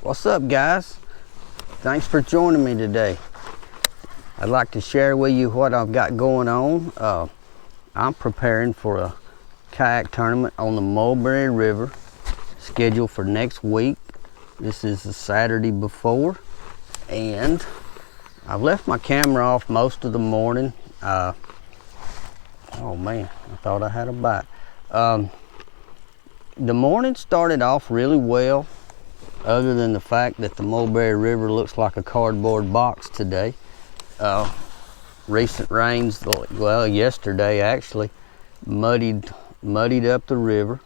What's up, guys? Thanks for joining me today. I'd like to share with you what I've got going on. I'm preparing for a kayak tournament on the Mulberry River, scheduled for next week. This is the Saturday before, and I've left my camera off most of the morning. Oh man, I thought I had a bite. The morning started off really well, other than the fact that the Mulberry River looks like a cardboard box today. Recent rains, well, yesterday actually, muddied up the river.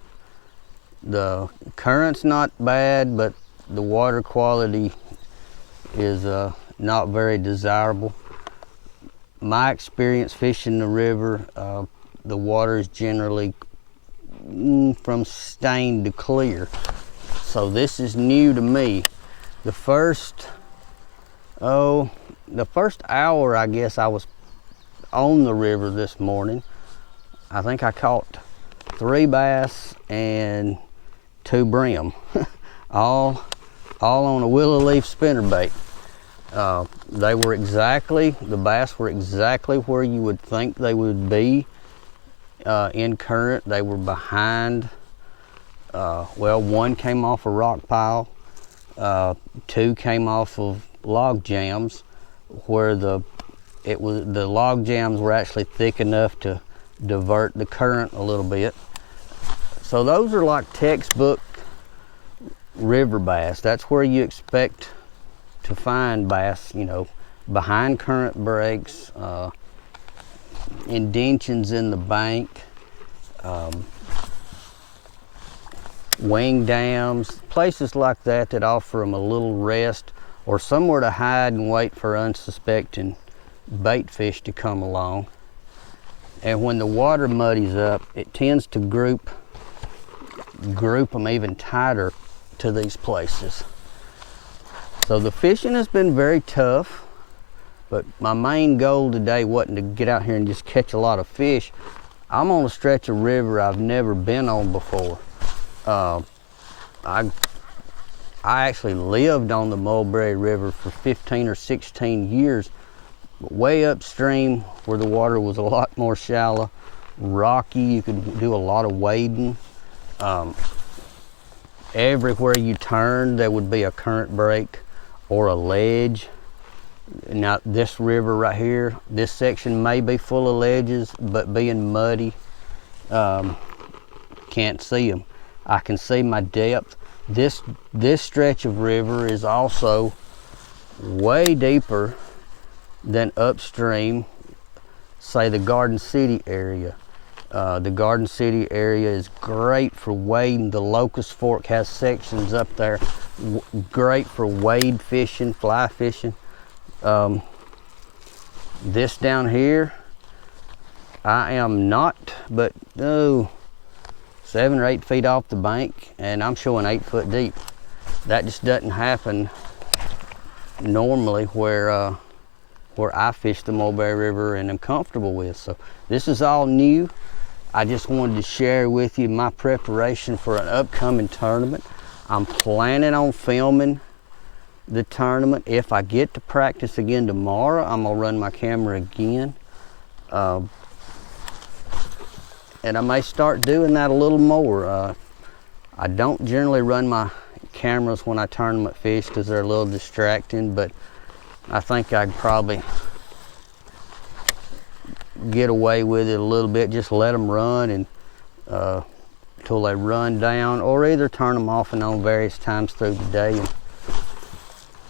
The current's not bad, but the water quality is not very desirable. My experience fishing the river, the water is generally from stained to clear. So this is new to me. The first hour, I guess, I was on the river this morning. I think I caught 3 bass and 2 brim, all on a willow leaf spinnerbait. The bass were exactly where you would think they would be in current. They were behind. Well, 1 came off a rock pile, 2 came off of log jams, where the log jams were actually thick enough to divert the current a little bit. So those are like textbook river bass. That's where you expect to find bass, you know, behind current breaks, indentions in the bank, wing dams, places like that that offer them a little rest or somewhere to hide and wait for unsuspecting bait fish to come along. And when the water muddies up, it tends to group them even tighter to these places. So the fishing has been very tough, but my main goal today wasn't to get out here and just catch a lot of fish. I'm on a stretch of river I've never been on before. I actually lived on the Mulberry River for 15 or 16 years, but way upstream where the water was a lot more shallow, rocky. You could do a lot of wading. Everywhere you turned, there would be a current break or a ledge. Now this river right here, this section may be full of ledges, but being muddy, can't see them. I can see my depth. This stretch of river is also way deeper than upstream, say the Garden City area. The Garden City area is great for wading. The Locust Fork has sections up there, great for wade fishing, fly fishing. This down here, I am not, but 7 or 8 feet off the bank, and I'm showing 8 foot deep. That just doesn't happen normally where I fish the Mulberry River and am comfortable with. So this is all new. I just wanted to share with you my preparation for an upcoming tournament. I'm planning on filming the tournament. If I get to practice again tomorrow, I'm gonna run my camera again. And I may start doing that a little more. I don't generally run my cameras when I tournament fish because they're a little distracting, but I think I'd probably get away with it a little bit. Just let them run and till they run down, or either turn them off and on various times through the day and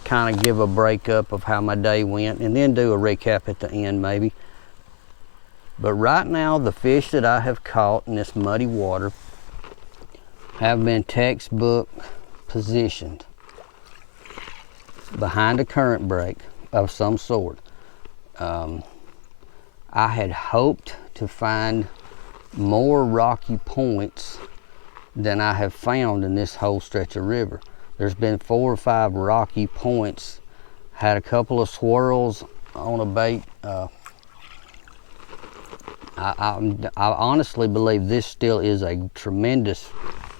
kind of give a breakup of how my day went, and then do a recap at the end maybe. But right now, the fish that I have caught in this muddy water have been textbook positioned behind a current break of some sort. I had hoped to find more rocky points than I have found in this whole stretch of river. There's been 4 or 5 rocky points. Had a couple of swirls on a bait. I honestly believe this still is a tremendous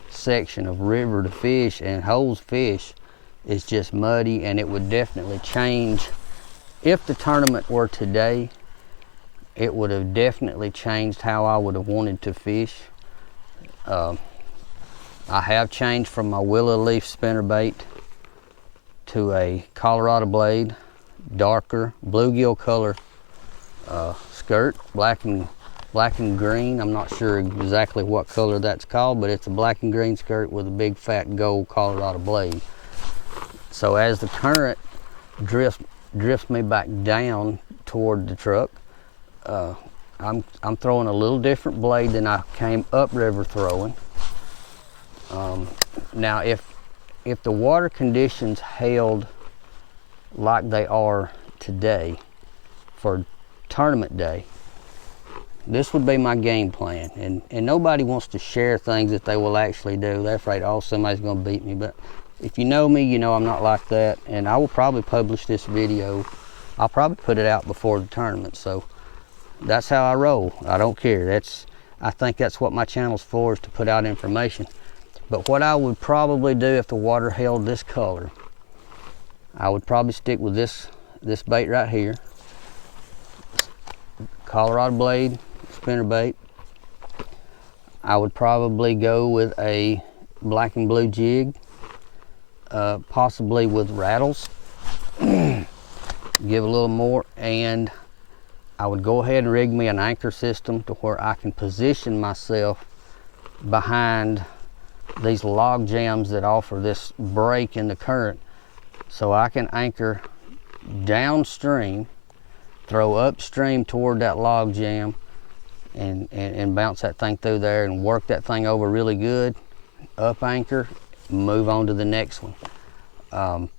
section of river to fish and holds fish It's just muddy, and it would definitely change. If the tournament were today, it would have definitely changed how I would have wanted to fish. I have changed from my willow leaf spinnerbait to a Colorado blade, darker bluegill color skirt, black and green. I'm not sure exactly what color that's called, but it's a black and green skirt with a big fat gold Colorado blade. So as the current drifts me back down toward the truck, I'm throwing a little different blade than I came upriver throwing. Now if the water conditions held like they are today for tournament day, this would be my game plan. And nobody wants to share things that they will actually do. They're afraid, oh, somebody's gonna beat me. But if you know me, you know I'm not like that. And I will probably publish this video. I'll probably put it out before the tournament. So that's how I roll. I don't care. I think that's what my channel's for, is to put out information. But what I would probably do if the water held this color, I would probably stick with this bait right here, Colorado blade spinnerbait. I would probably go with a black and blue jig, possibly with rattles. Give a little more, and I would go ahead and rig me an anchor system to where I can position myself behind these log jams that offer this break in the current, so I can anchor downstream, throw upstream toward that log jam, and bounce that thing through there and work that thing over really good, up anchor, move on to the next one.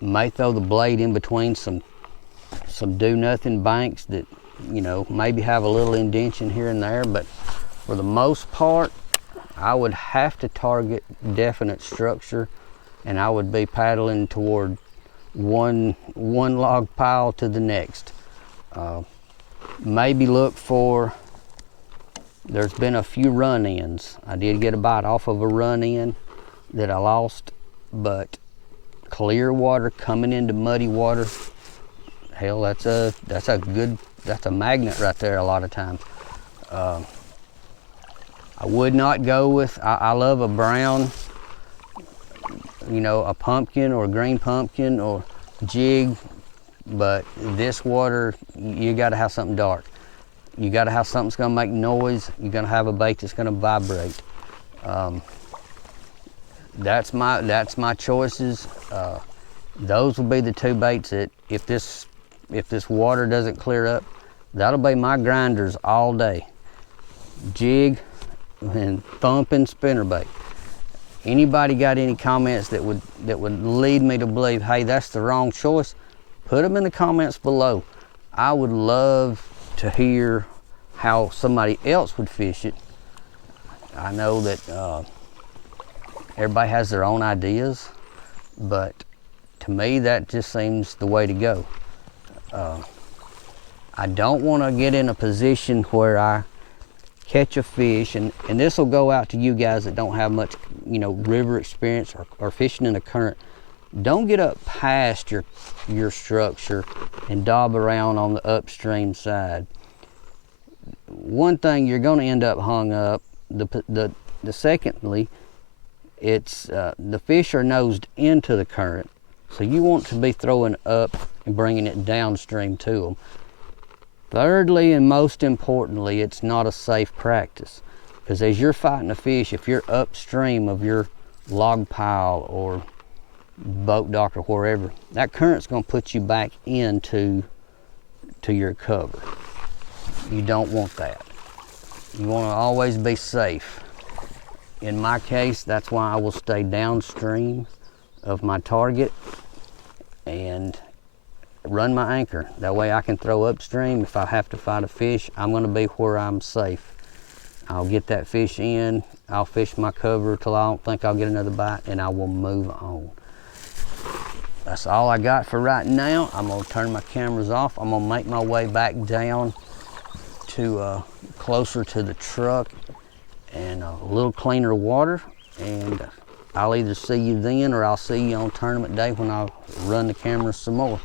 May throw the blade in between some do nothing banks that, you know, maybe have a little indentation here and there, but for the most part I would have to target definite structure, and I would be paddling toward one log pile to the next. Maybe look for, there's been a few run-ins. I did get a bite off of a run-in that I lost, but clear water coming into muddy water, hell, that's a magnet right there a lot of times. I would not go with, I love a brown, you know, a pumpkin or a green pumpkin or jig, but this water, you gotta have something dark. You gotta have something that's gonna make noise. You're gonna have a bait that's gonna vibrate. That's my choices. Those will be the two baits that if this water doesn't clear up, that'll be my grinders all day. Jig and thumping spinnerbait. Anybody got any comments that would lead me to believe, hey, that's the wrong choice? Put them in the comments below. I would love to hear how somebody else would fish it. I know that everybody has their own ideas, but to me that just seems the way to go. I don't want to get in a position where I catch a fish, and this will go out to you guys that don't have much, you know, river experience or fishing in a current. Don't get up past your structure and dob around on the upstream side. One thing, you're going to end up hung up. The secondly, it's the fish are nosed into the current, so you want to be throwing up and bringing it downstream to them. Thirdly, and most importantly, it's not a safe practice, because as you're fighting a fish, if you're upstream of your log pile or boat dock or wherever, that current's going to put you back into your cover. You don't want that. You want to always be safe. In my case, that's why I will stay downstream of my target and run my anchor. That way I can throw upstream. If I have to fight a fish, I'm going to be where I'm safe. I'll get that fish in, I'll fish my cover till I don't think I'll get another bite, and I will move on. That's all I got for right now. I'm going to turn my cameras off. I'm going to make my way back down to closer to the truck and a little cleaner water, and I'll either see you then or I'll see you on tournament day when I run the cameras some more.